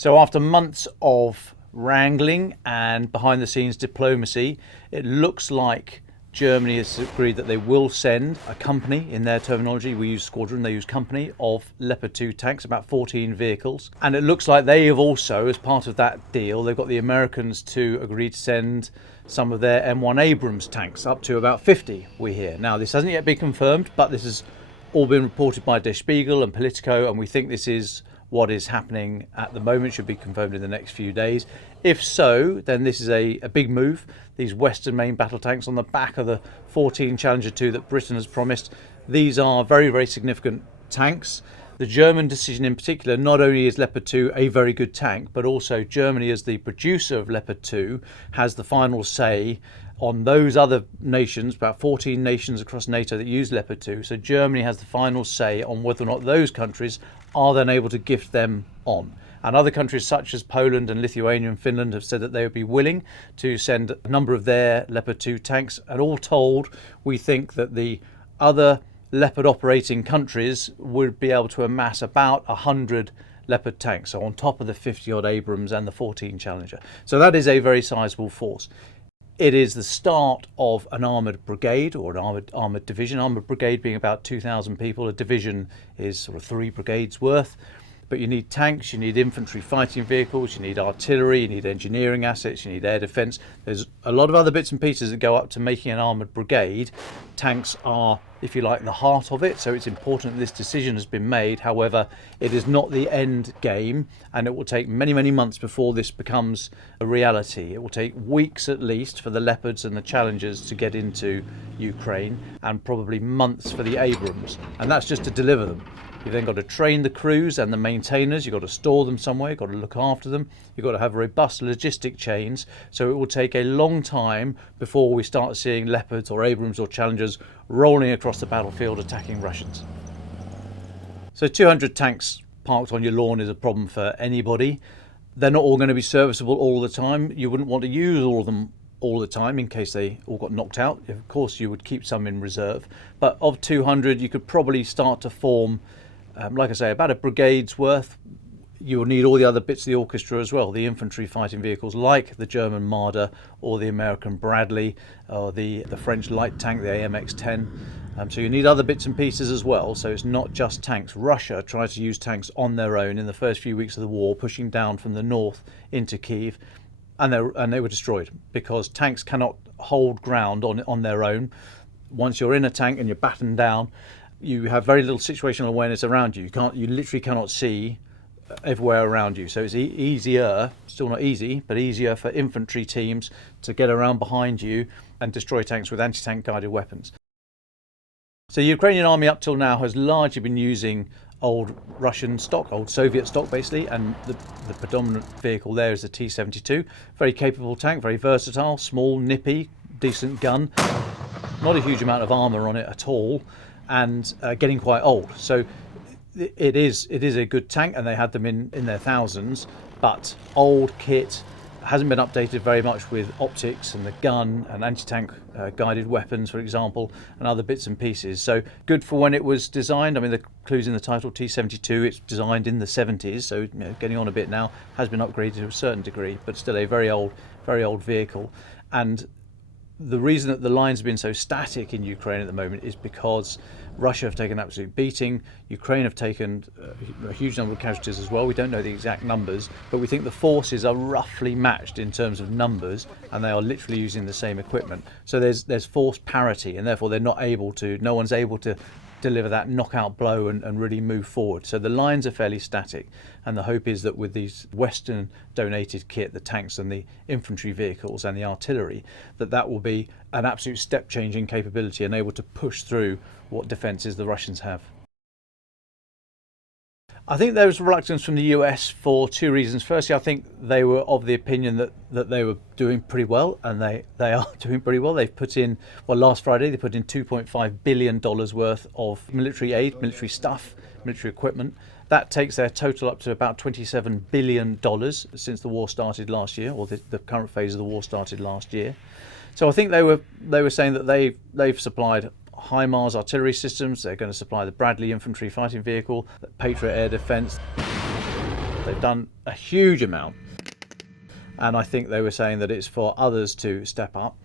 So after months of wrangling and behind the scenes diplomacy, it looks like Germany has agreed that they will send a company, in their terminology, we use squadron, they use company, of Leopard 2 tanks, about 14 vehicles. And it looks like they have also, as part of that deal, they've got the Americans to agree to send some of their M1 Abrams tanks, up to about 50, we hear. Now, this hasn't yet been confirmed, but this has all been reported by Der Spiegel and Politico, and we think this is what is happening at the moment, should be confirmed in the next few days. If so, then this is a big move. These Western main battle tanks on the back of the 14 Challenger 2 that Britain has promised. These are very, very significant tanks. The German decision in particular, not only is Leopard 2 a very good tank, but also Germany, as the producer of Leopard 2, has the final say on those other nations, about 14 nations across NATO that use Leopard 2. So Germany has the final say on whether or not those countries are then able to gift them on. And other countries such as Poland and Lithuania and Finland have said that they would be willing to send a number of their Leopard 2 tanks. And all told, we think that the other Leopard operating countries would be able to amass about 100 Leopard tanks, so on top of the 50 odd Abrams and the 14 Challenger. So that is a very sizable force. It is the start of an armoured brigade, or an armoured division. Armoured brigade being about 2,000 people. A division is sort of 3 brigades worth. But you need tanks, you need infantry fighting vehicles, you need artillery, you need engineering assets, you need air defence. There's a lot of other bits and pieces that go up to making an armoured brigade. Tanks are, if you like, the heart of it, so it's important that this decision has been made. However, it is not the end game, and it will take many, many months before this becomes a reality. It will take weeks at least for the Leopards and the Challengers to get into Ukraine, and probably months for the Abrams, and that's just to deliver them. You've then got to train the crews and the maintainers, you've got to store them somewhere, you've got to look after them, you've got to have robust logistic chains, so it will take a long time before we start seeing Leopards or Abrams or Challengers rolling across the battlefield attacking Russians. So 200 tanks parked on your lawn is a problem for anybody. They're not all going to be serviceable all the time. You wouldn't want to use all of them all the time in case they all got knocked out. Of course, you would keep some in reserve. But of 200, you could probably start to form, like I say, about a brigade's worth. You will need all the other bits of the orchestra as well, the infantry fighting vehicles like the German Marder or the American Bradley or the French light tank, the AMX-10. So you need other bits and pieces as well, so it's not just tanks. Russia tried to use tanks on their own in the first few weeks of the war, pushing down from the north into Kyiv, and they were destroyed because tanks cannot hold ground on their own. Once you're in a tank and you're battened down, you have very little situational awareness around you. You literally cannot see everywhere around you. So it's easier, still not easy, but easier for infantry teams to get around behind you and destroy tanks with anti-tank guided weapons. So the Ukrainian army up till now has largely been using old Russian stock, old Soviet stock basically, and the predominant vehicle there is the T-72. Very capable tank, very versatile, small, nippy, decent gun. Not a huge amount of armour on it at all, and getting quite old. So it is a good tank, and they had them in their thousands, but old kit, hasn't been updated very much with optics and the gun and anti-tank guided weapons, for example, and other bits and pieces. So good for when it was designed. I mean, the clue's in the title, T-72. It's designed in the 70s, so getting on a bit now, has been upgraded to a certain degree, but still a very old vehicle. And the reason that the lines have been so static in Ukraine at the moment is because Russia have taken an absolute beating. Ukraine have taken a huge number of casualties as well. We don't know the exact numbers, but we think the forces are roughly matched in terms of numbers, and they are literally using the same equipment. So there's force parity, and therefore no one's able to deliver that knockout blow and really move forward. So the lines are fairly static, and the hope is that with these Western donated kit, the tanks and the infantry vehicles and the artillery, that will be an absolute step change in capability and able to push through what defences the Russians have. I think there was reluctance from the US for two reasons. Firstly, I think they were of the opinion that they were doing pretty well, and they are doing pretty well. They've put in, last Friday they put in $2.5 billion worth of military aid, military stuff, military equipment. That takes their total up to about $27 billion since the war started last year, or the current phase of the war started last year. So I think they were saying that they've supplied HIMARS artillery systems, they're going to supply the Bradley infantry fighting vehicle, the Patriot air defence. They've done a huge amount. And I think they were saying that it's for others to step up.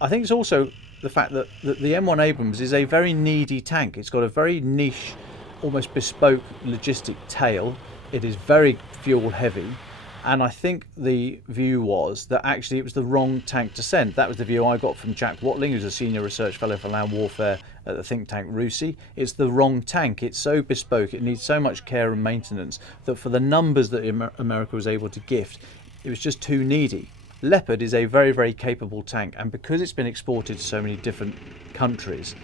I think it's also the fact that the M1 Abrams is a very needy tank. It's got a very niche, almost bespoke logistic tail. It is very fuel heavy. And I think the view was that actually it was the wrong tank to send. That was the view I got from Jack Watling, who's a senior research fellow for land warfare at the think tank RUSI. It's the wrong tank. It's so bespoke. It needs so much care and maintenance that for the numbers that America was able to gift, it was just too needy. Leopard is a very, very capable tank, and because it's been exported to so many different countries,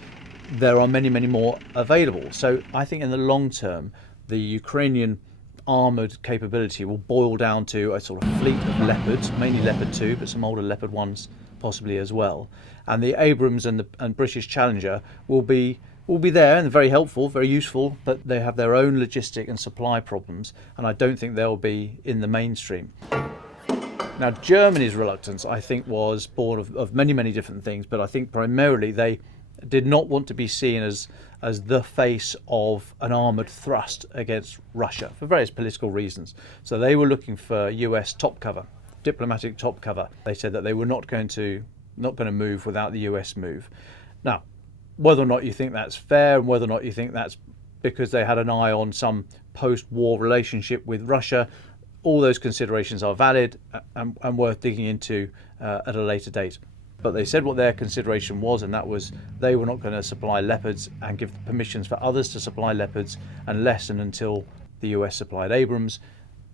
there are many, many more available. So I think in the long term, the Ukrainian armoured capability will boil down to a sort of fleet of Leopards, mainly Leopard 2, but some older Leopard 1s possibly as well. And the Abrams and British Challenger will be there and very helpful, very useful, but they have their own logistic and supply problems, and I don't think they'll be in the mainstream. Now, Germany's reluctance, I think, was born of many, many different things, but I think primarily they did not want to be seen as the face of an armoured thrust against Russia for various political reasons. So they were looking for US top cover, diplomatic top cover. They said that they were not going to move without the US move. Now, whether or not you think that's fair and whether or not you think that's because they had an eye on some post-war relationship with Russia, all those considerations are valid and worth digging into at a later date. But they said what their consideration was, and that was they were not going to supply Leopards and give permissions for others to supply Leopards unless and until the US supplied Abrams.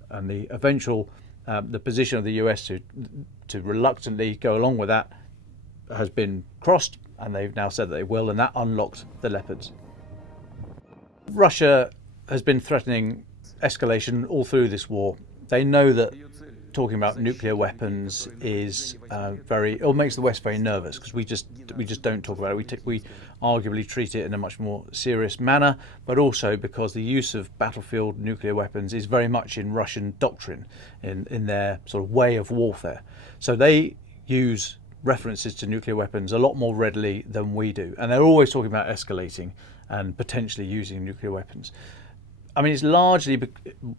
And the eventual the position of the US to reluctantly go along with that has been crossed, and they've now said that they will, and that unlocked the Leopards. Russia has been threatening escalation all through this war. They know that talking about nuclear weapons is makes the West very nervous, because we just don't talk about it. We arguably treat it in a much more serious manner, but also because the use of battlefield nuclear weapons is very much in Russian doctrine, in their sort of way of warfare. So they use references to nuclear weapons a lot more readily than we do, and they're always talking about escalating and potentially using nuclear weapons. I mean, it's largely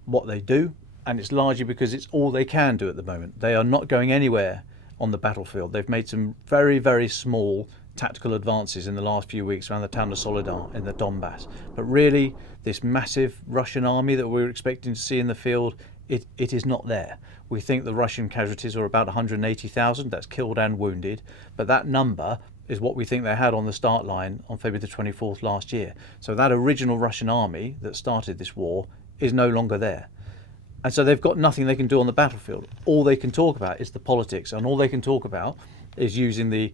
what they do, and it's largely because it's all they can do at the moment. They are not going anywhere on the battlefield. They've made some very, very small tactical advances in the last few weeks around the town of Soledar in the Donbass. But really, this massive Russian army that we were expecting to see in the field, it is not there. We think the Russian casualties are about 180,000, that's killed and wounded, but that number is what we think they had on the start line on February the 24th last year. So that original Russian army that started this war is no longer there. And so they've got nothing they can do on the battlefield. All they can talk about is the politics, and all they can talk about is using the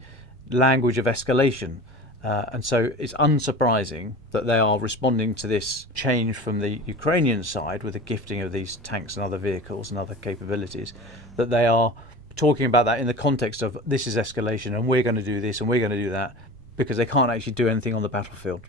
language of escalation. And so it's unsurprising that they are responding to this change from the Ukrainian side with the gifting of these tanks and other vehicles and other capabilities, that they are talking about that in the context of this is escalation and we're going to do this and we're going to do that, because they can't actually do anything on the battlefield.